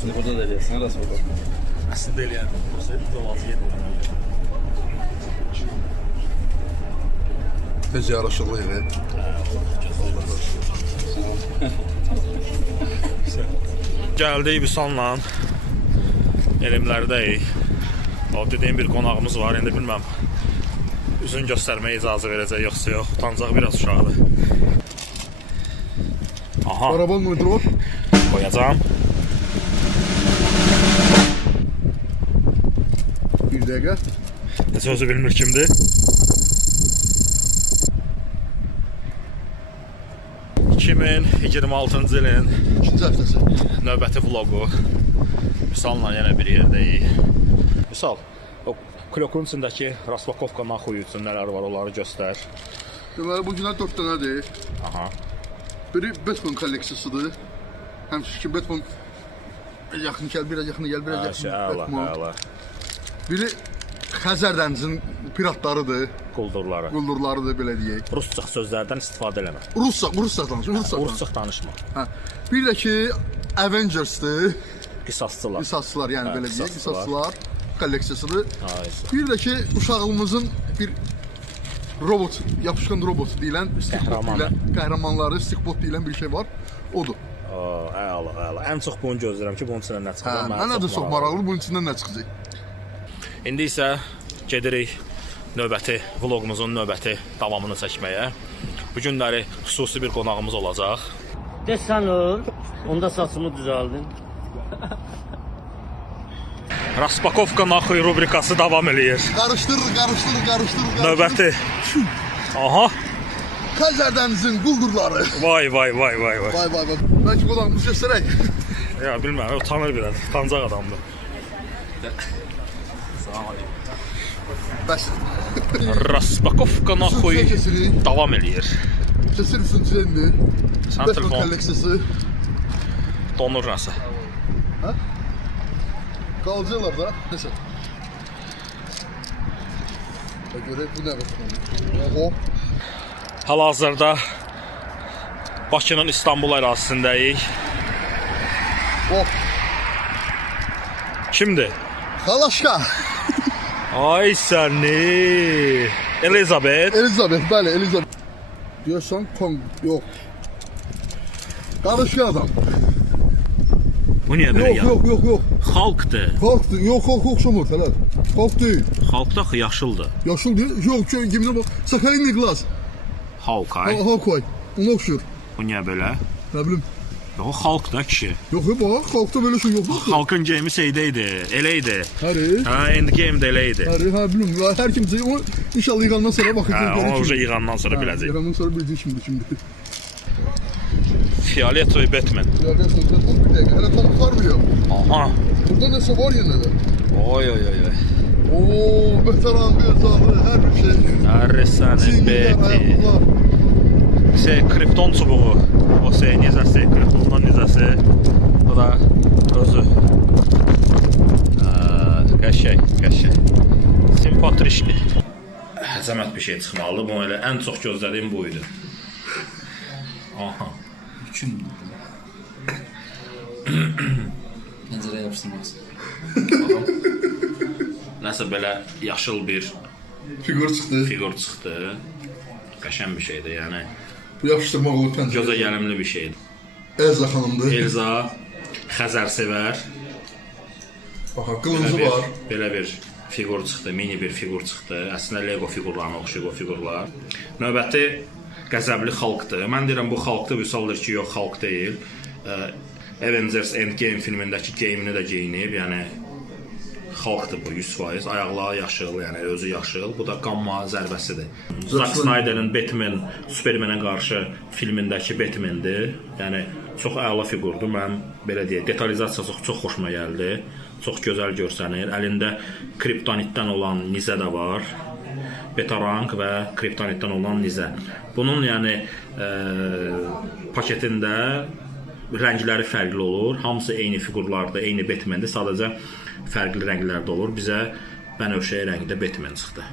Siz burada da eləyəsən, Raspakovka. Əslində eləyərdim. Yol altı yedim. Tez yaraşıqlı yeri. Gəldik Vüsal'la elmlərdəyik. O dediyim bir qonağımız var. İndi bilməm üzün göstərməyə icazə verəcək yoxsa yox. Utancaq biraz uşaqdır. Aha. Arabanın uydurur. Koyacağım. Bir dəqiqə. Sözü bilmir kimdir. ...2026-cı ilin İkinci həftəsi. növbəti vlogu. Vüsal'la yenə bir yerdəyik. Vüsal, o klokun içindəki Raspakovka naxuyu üçün nələr var, onları göstər. Deməli, bu günə 4 dənədir. Aha. Biri Batman kolleksiyasıdır. Həmçinin ki, Batman yaxın gəl, biraz yaxın gəl, biraz yaxın Batman. Əla. Biri Xəzər dənizinin piratlarıdır. Quldurları. Quldurlarıdır, belə deyək. Rusca sözlərdən istifadə eləmə. Rusca danışma. Rusca danışma. Hə. Bir də ki, Avengers'dır. Qisasçılar. Qisasçılar, yəni belə deyək, Qisasçılar. qisasçılar kolleksiyasıdır. Aysa. Bir də ki, uşağımızın bir robot, yapışqan robot deyilən, qəhrəmanları, stickbot deyilən bir şey var. Odur. Əla. Ən çox bunu gözləyirəm ki, bunun içindən nə çıxacaq. Mənə də çox maraqlı, bunun içindən nə çıxacaq. İndi isə gedirik növbəti vlogumuzun növbəti davamını çəkməyə. Bu günləri xüsusi bir qonağımız olacaq. Desən ol, onda saçımı düzəldin. Raspakovka naxuy rubrikası davam eləyir. Qarışdır. Növbəti. Aha. Xəzər dənizinin quldurları. Vay. Vay. Bəlkə qonağımızı göstərək. Ya bilməm, utanır biraz. Utancaq adamdır. Bəs. Raspakovka naxuy davam eləyir. Kəsir üstüncüləndi. Sən Batman telefon kolleksiyası. donur nəsə. Hə? Qalacaqlar da. Nəsə. Görək bu nə var? Oho. Hal-hazırda Bakının İstanbul ərazisindəyik. Hop. Kimdir? Xalaşka. Ay səni. Elizabeth. Bəli, Elizabeth. Diyorsan Kong, yox. Qarışqa adam. Bu niyə belə ya? Yox. Xalqdır. Xalqdır, yox, oxşamır hələ. Xalq deyil. Xalqda axı yaşıldır. Yaşıl deyil, yox, yeminə bax. Sakhalin Glass. Hawkeye. Hawkeye, ona oxşur. Bu niyə belə? Nə bilim. Yox, xalqda kişi. Yox, bax, xalqda belə şey yoxdur. Xalqın geyimi şeydə idi, elə idi. Həri. Hə, Endgame də elə idi. Həri, bilim. Hər kimsə o inşallah yığandan sonra baxacaq. Hə, onu yığandan sonra biləcək. Yığandan sonra biləcək şimdi. Fioletoy Batman. Fioletoy Batman bir dəqiqə, hələ tam qurtarmıyor. Aha. Burada nəsə var yenə də. Oy. Oo, veteran bir zadı, hər bir şey. Səni beti. Kripton çubuğu. O nizəsi, kriptondan nizəsi. Bu da özü. Qəşəng. Simpatrişli. Həzəmət bir şey çıxmalı. Bu elə ən çox gözlədiyim bu idi. Aha. Pəncərə yapışdırmaz. Nəsə belə yaşıl bir fiqur çıxdı. Qəşəng bir şeydir, yəni. Bu yapışdırmaq olur pəncərə. Gözə gəlimli bir şeydir. Elza xanımdır. Elza, Xəzər sevər. Baxa, qılıncı var. Belə bir fiqur çıxdı, mini bir fiqur çıxdı. Əslində Lego fiqurlarına oxşuyur o fiqurlar. Növbəti qəzəbli xalqdır. Mən deyirəm bu xalqdır, Vüsaldır ki, yox, xalq deyil. Avengers Endgame filmindəki geyimini də geyinib, yəni xalqdır bu 100%. Ayaqları yaşıl, yəni özü yaşıl. Bu da qamma zərbəsidir. Zack Snyder'in Batman, Supermanə qarşı filmindəki Batman'dir. Yəni çox əla fiqurdur. Mən belə deyək, detalizasiyası çox xoşuma gəldi. Çox gözəl görsənir. Əlində kriptonitdən olan nizə də var. Betarang və kriptonitdən olan nizə. Bunun yəni paketində rəngləri fərqli olur. Hamısı eyni fiqurlardır, eyni Batman'dir. Sadəcə fərqli rənglərdə olur. Bizə bənövşəyi rəngdə Batman çıxdı.